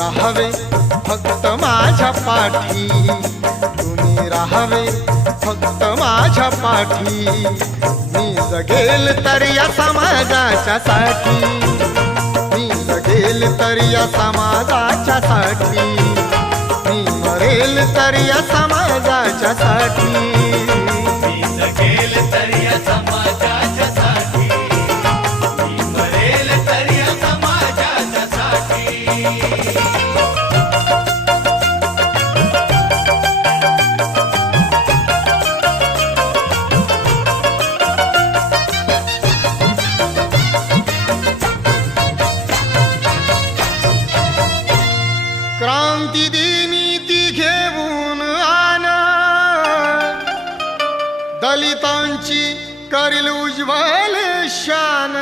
राहावे फक्त माझ्या पाठी, तुम्ही राहावे फक्त माझ्या पाठी। मी जगेल तर या समाजाच्या साठी, मी जगेल तर या समाजाच्या साठी, मी मरेल तर या समाजाच्या साठी। मी जगेल तर या समाजाच्या साठी, मी मरेल तर या समाजाच्या साठी। क्रांती दिनी ती घेऊन आना, दलितांची करील उज्ज्वल शान।